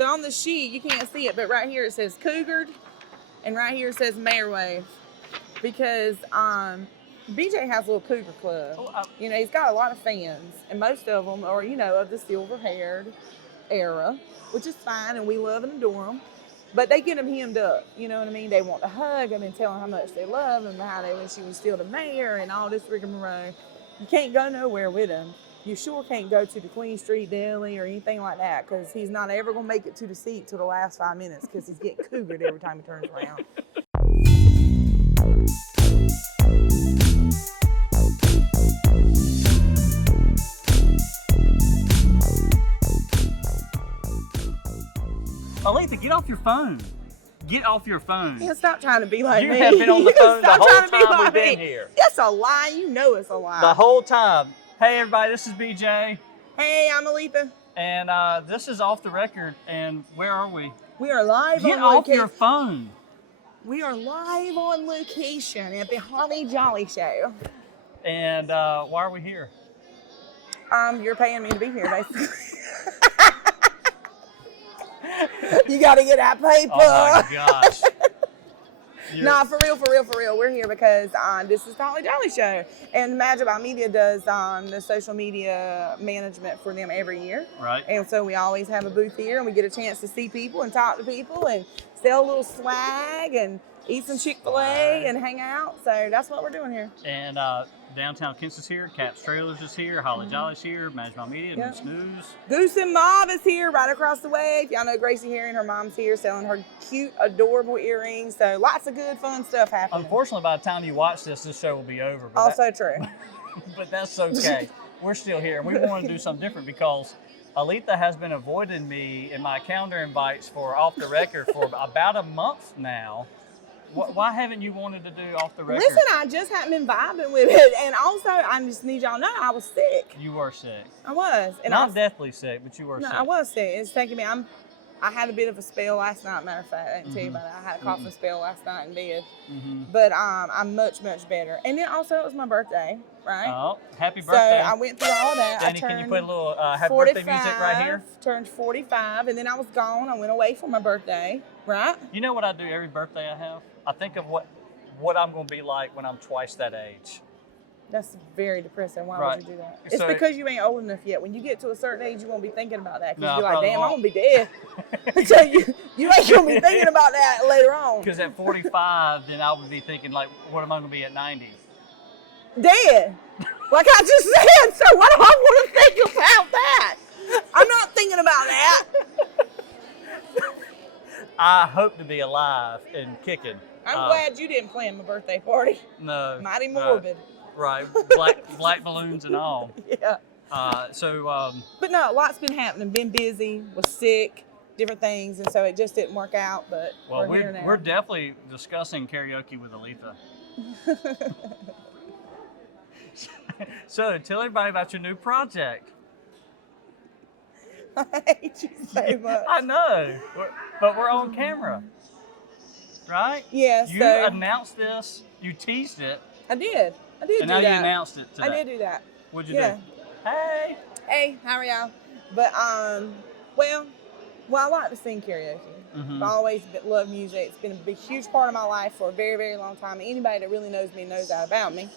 So on the sheet, you can't see it, but right here it says Cougar, and right here it says Mayor Wave, because BJ has a little Cougar club. You know, he's got a lot of fans, and most of them are, you know, of the silver-haired era, which is fine, and we love and adore them. But they get him hemmed up, you know what I mean? They want to hug him and tell him how much they love him and how they wish he was still the mayor and all this rigmarole. You can't go nowhere with him. You sure can't go to the Queen Street Deli or anything like that, because he's not ever going to make it to the seat till the last 5 minutes, because he's getting cougared every time he turns around. Aleatha, get off your phone. Get off your phone. Yeah, stop trying to be like me. You have been on the phone the whole time we've been here. That's a lie. You know it's a lie. The whole time. Hey, everybody, this is BJ. Hey, I'm Aleatha. And this is Off the Record. And where are we? We are live Get on off location. your phone. We are live on location at the Holly Jolly Show. And why are we here? You're paying me to be here, basically. You got to get that paper. Oh my gosh. Nah, for real. We're here because this is the Holly Jolly Show. And Magic by Media does the social media management for them every year. Right. And so we always have a booth here, and we get a chance to see people and talk to people and sell a little swag and eat some Chick-fil-A and hang out. So that's what we're doing here. And Downtown Kansas here, Cap's Trailers is here, Holly Jolly's here, Magic by Media, Moose News. Goose and Mob is here right across the way. If y'all know Gracie Herring, her mom's here selling her cute, adorable earrings. So lots of good, fun stuff happening. Unfortunately, by the time you watch this show will be over. But Also true. But that's okay. We're still here. We want to do something different because Aleatha has been avoiding me in my calendar invites for Off the Record for about a month now. Why haven't you wanted to do Off the Record? Listen, I just haven't been vibing with it. And also, I just need y'all to know I was sick. You were sick. I was. And Not deathly sick, but you were sick. No, I was sick. It's taking me, I had a bit of a spell last night, matter of fact. I didn't tell you about it. I had a coughing spell last night in bed. But I'm much, much better. And then also, it was my birthday, right? Oh, happy birthday. So I went through all that. Danny, can you put a little happy birthday music right here? Turned 45, and then I was gone. I went away for my birthday, right? You know what I do every birthday I have? I think of what I'm going to be like when I'm twice that age. That's very depressing. Why would you do that? So, it's because you ain't old enough yet. When you get to a certain age, you won't be thinking about that. Because No, you're like, damn, I'm won't. going to be dead. So you ain't going to be thinking about that later on. Because at 45, then I would be thinking, like, what am I going to be at 90? Dead. Like I just said. So why do I want to think about that? I'm not thinking about that. I hope to be alive and kicking. I'm glad you didn't plan my birthday party. No. Mighty morbid. Right. Black balloons and all. Yeah. But no, a lot's been happening. Been busy, was sick, different things, and so it just didn't work out. But we're here now. We're definitely discussing karaoke with Aleatha. So tell everybody about your new project. I hate you so much. I know, but we're on camera, right? Yeah. You announced this. You teased it. I did. And do now that. you announced it today. I did do that. What'd you do? Hey. Hey, how are y'all? But well, I like to sing karaoke. I've always loved music. It's been a huge part of my life for a very, very long time. Anybody that really knows me knows that about me.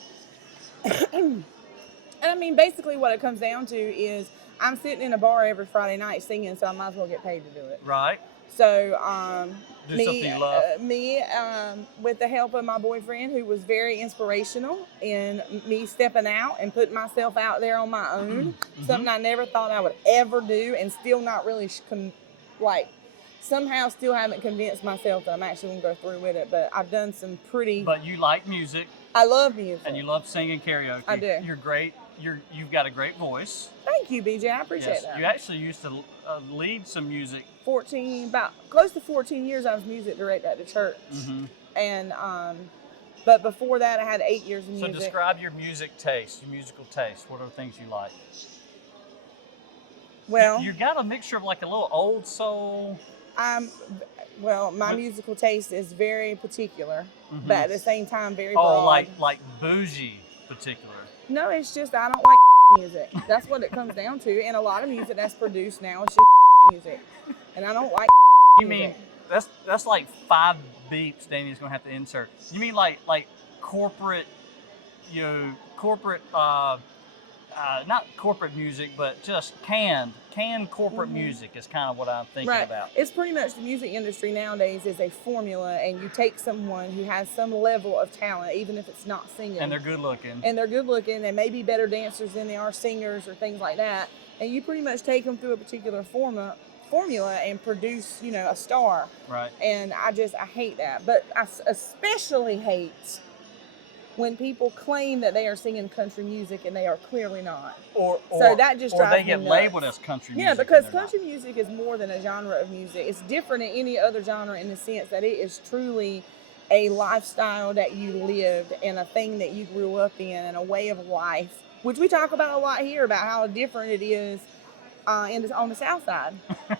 And I mean, basically what it comes down to is I'm sitting in a bar every Friday night singing, so I might as well get paid to do it. Right. So do something you love. With the help of my boyfriend, who was very inspirational in me stepping out and putting myself out there on my own, something I never thought I would ever do, and still not really somehow still haven't convinced myself that I'm actually going to go through with it. But I've done some pretty. But you like music. I love music. And you love singing karaoke. I do. You're great. You've got a great voice. Thank you, BJ. I appreciate that. You actually used to lead some music. About close to 14 years I was music director at the church. And but before that I had 8 years of music. So describe your music taste, your musical taste. What are the things you like? Well, you got a mixture of like a little old soul. My musical taste is very particular, but at the same time very broad. Oh, like bougie particular. No, it's just I don't like music. That's what it comes down to. And a lot of music that's produced now is just music. and I don't like. You mean that's like 5 beeps Danny's gonna have to insert. You mean like corporate, corporate not corporate music, but just canned corporate music is kind of what I'm thinking about. It's pretty much the music industry nowadays is a formula, and you take someone who has some level of talent, even if it's not singing. And they're good looking. They may be better dancers than they are singers or things like that. And you pretty much take them through a particular formula and produce, a star. Right. And I hate that. But I especially hate when people claim that they are singing country music and they are clearly not. Or that just drives they get me nuts. labeled as country music. Yeah, because country music is more than a genre of music. It's different than any other genre in the sense that it is truly a lifestyle that you lived and a thing that you grew up in and a way of life, which we talk about a lot here about how different it is on the South Side.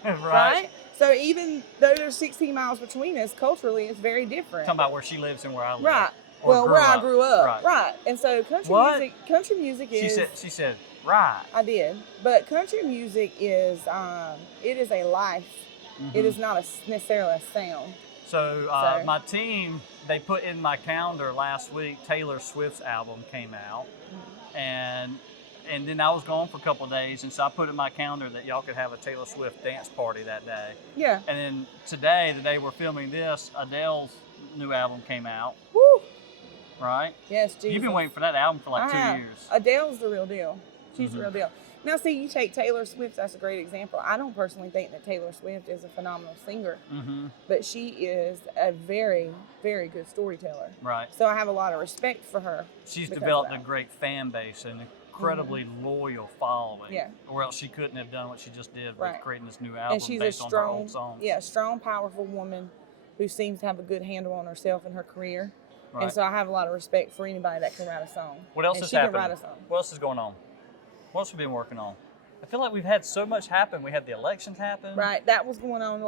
Right? So even though there's 16 miles between us, culturally it's very different. Talking about where she lives and where I live. Right. Where I grew up. Right. And so country music is... She said, right. I did. But country music is, it is a life. Mm-hmm. It is not necessarily a sound. So my team, they put in my calendar last week, Taylor Swift's album came out. Mm-hmm. And then I was gone for a couple of days, and so I put in my calendar that y'all could have a Taylor Swift dance party that day. Yeah. And then today, the day we're filming this, Adele's new album came out. Woo! Right? Yes, Jesus. You've been waiting for that album for like 2 years. Adele's the real deal. She's the real deal. Now, see, you take Taylor Swift, that's a great example. I don't personally think that Taylor Swift is a phenomenal singer, but she is a very, very good storyteller. Right. So I have a lot of respect for her. She's developed a great fan base and incredibly loyal following. Yeah. Or else she couldn't have done what she just did with creating this new album based on her old songs. Yeah, strong, powerful woman who seems to have a good handle on herself and her career. Right. And so I have a lot of respect for anybody that can write a song. What else is happening? Can write a song. What else is going on? What else have we been working on? I feel like we've had so much happen. We had the elections happen. Right. That was going on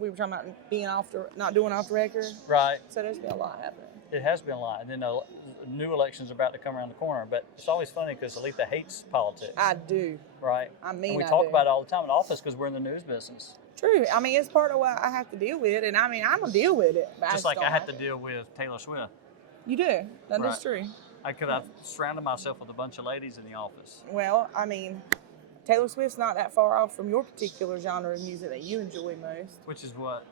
we were talking about being not doing off the record. Right. So there's been a lot happening. It has been a lot. And then new elections are about to come around the corner. But it's always funny because Aleatha hates politics. I do. Right. And we talk about it all the time in the office because we're in the news business. True. I mean, it's part of what I have to deal with. And I'm going to deal with it. Just like I have to deal with Taylor Swift. You do. That is true. I've surrounded myself with a bunch of ladies in the office. Well, I mean, Taylor Swift's not that far off from your particular genre of music that you enjoy most. Which is what?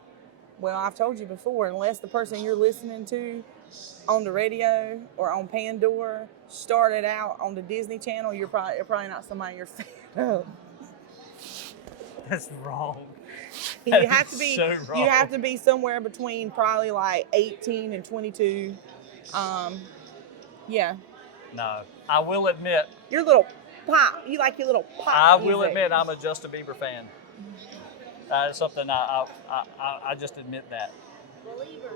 Well, I've told you before, unless the person you're listening to on the radio or on Pandora started out on the Disney Channel, you're probably not somebody you're a fan of. That's wrong. You have to be so wrong. You have to be somewhere between probably like 18 and 22. Yeah. No, I will admit. Your little pop. You like your little pop. I will admit I'm a Justin Bieber fan. That's something I just admit that. Believer.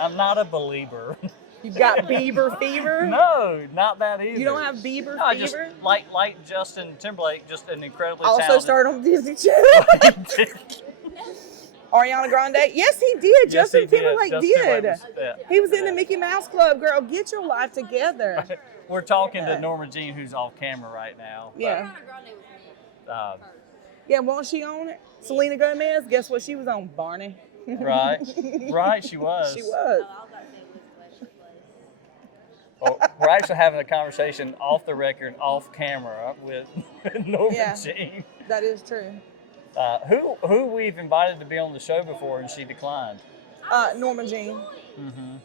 I'm not a believer. You got Bieber fever? No, not that either. You don't have Bieber fever? I just like Justin Timberlake, just an incredibly also talented. started on Disney Channel. Ariana Grande? Yes, he did. Justin Timberlake did. He was in the Mickey Mouse Club. Girl, get your life together. We're talking to Norma Jean, who's off camera right now. Yeah. Yeah, wasn't she on it? Selena Gomez, guess what she was on? Barney. Right. Right, she was. She was. Well, we're actually having a conversation off the record, off camera with Norma Jean. That is true. Who we've invited to be on the show before and she declined? Norma Jean. Mm-hmm.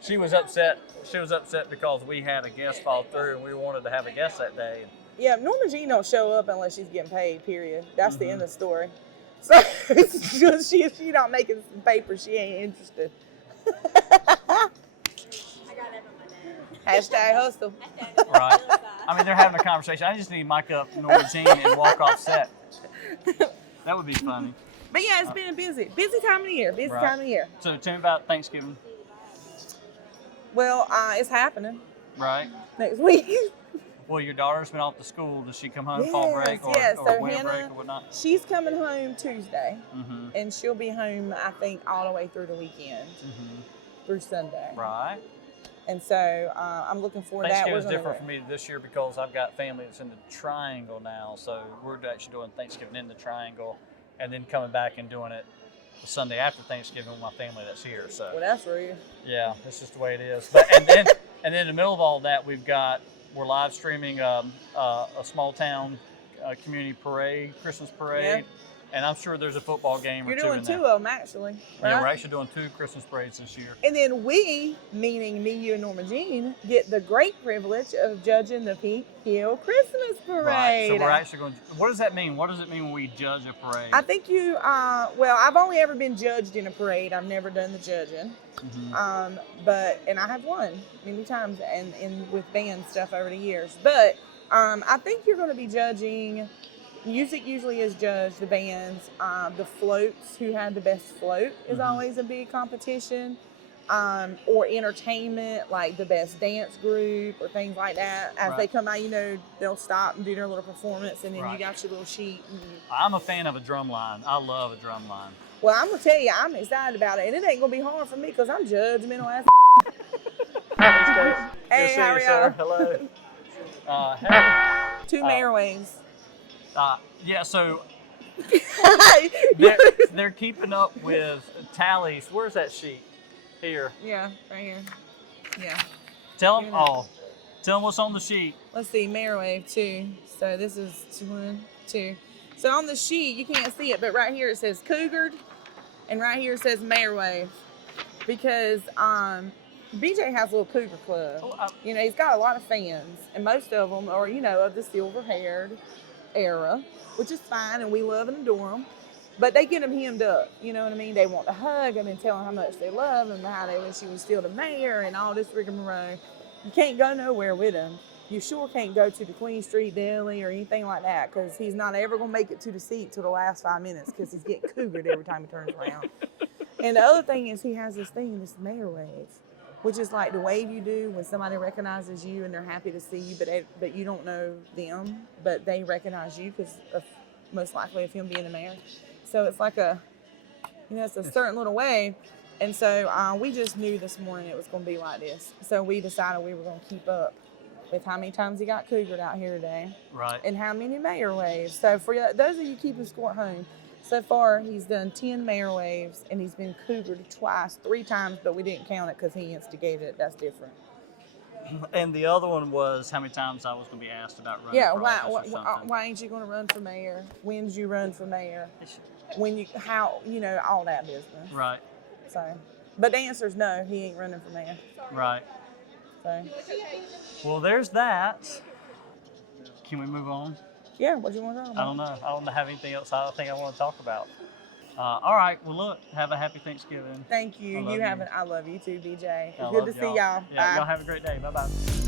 She was upset. She was upset because we had a guest fall through and we wanted to have a guest that day. Yeah, Norma Jean don't show up unless she's getting paid, period. That's the end of the story. So if she not making some paper, she ain't interested. Hashtag hustle. Right. I mean, they're having a conversation. I just need to mic up Norma Jean and walk off set. That would be funny. But yeah, it's been a busy time of the year. Time of the year. So tell me about Thanksgiving. Well, it's happening. Right. Next week. Well, your daughter's been off to school. Does she come home fall break or winter break or whatnot? She's coming home Tuesday, and she'll be home, I think, all the way through the weekend, through Sunday. Right. And so I'm looking forward to that. Thanksgiving's different for me this year because I've got family that's in the Triangle now, so we're actually doing Thanksgiving in the Triangle. and then coming back and doing it the Sunday after Thanksgiving with my family that's here. So Well, that's rude. yeah, that's just the way it is. But and then in the middle of all that, we're live streaming a small town community parade, Christmas parade. Yeah. And I'm sure there's a football game You're or two doing in two there. of them, actually. Right? Yeah, we're actually doing 2 Christmas parades this year. And then we, meaning me, you, and Norma Jean, get the great privilege of judging the Pink Hill Christmas Parade. Right. So we're actually going to, what does that mean? What does it mean when we judge a parade? I think you, well, I've only ever been judged in a parade. I've never done the judging. And I have won many times and with band stuff over the years. But I think you're going to be judging. Music usually is judged, the bands, the floats, who had the best float is always a big competition, or entertainment, like the best dance group or things like that. As they come out, they'll stop and do their little performance, and then you got your little sheet. I'm a fan of a drum line. I love a drum line. Well, I'm going to tell you, I'm excited about it, and it ain't going to be hard for me because I'm judgmental as Hey, how are y'all? Hello. Hey. 2 mayor waves. Yeah, so they're keeping up with tallies. Where's that sheet? Here. Yeah, right here. Yeah. Tell them what's on the sheet. Let's see, mayor wave 2. So this is 1, 2. So on the sheet, you can't see it, but right here it says Cougars, and right here it says mayor wave, because BJ has a little Cougar club. He's got a lot of fans, and most of them are, of the silver-haired era, which is fine, and we love and adore them. But they get him hemmed up, you know what I mean? They want to hug him and tell him how much they love him and how they wish he was still the mayor and all this rigmarole. You can't go nowhere with him. You sure can't go to the Queen Street Deli or anything like that, because he's not ever going to make it to the seat till the last 5 minutes, because he's getting cougared every time he turns around. And the other thing is he has this thing, this mayor wave, which is like the wave you do when somebody recognizes you and they're happy to see you, but you don't know them, but they recognize you because most likely of him being the mayor. So it's like it's a certain little wave. And so we just knew this morning it was going to be like this. So we decided we were going to keep up with how many times he got cougared out here today. Right. And how many mayor waves. So for those of you keeping score at home, so far he's done 10 mayor waves, and he's been cougared twice, 3 times, but we didn't count it because he instigated it. That's different. And the other one was how many times I was going to be asked about running for office or something. Why ain't you going to run for mayor? When did you run for mayor? All that business. Right. So, but the answer is no, he ain't running for mayor. Right. So. Well, there's that. Can we move on? Yeah, what do you want to talk about? I don't know. I don't have anything else I think I want to talk about. All right. Well, look, have a happy Thanksgiving. Thank you. I love you too, BJ. Good to see y'all. Yeah, Bye. y'all have a great day. Bye-bye.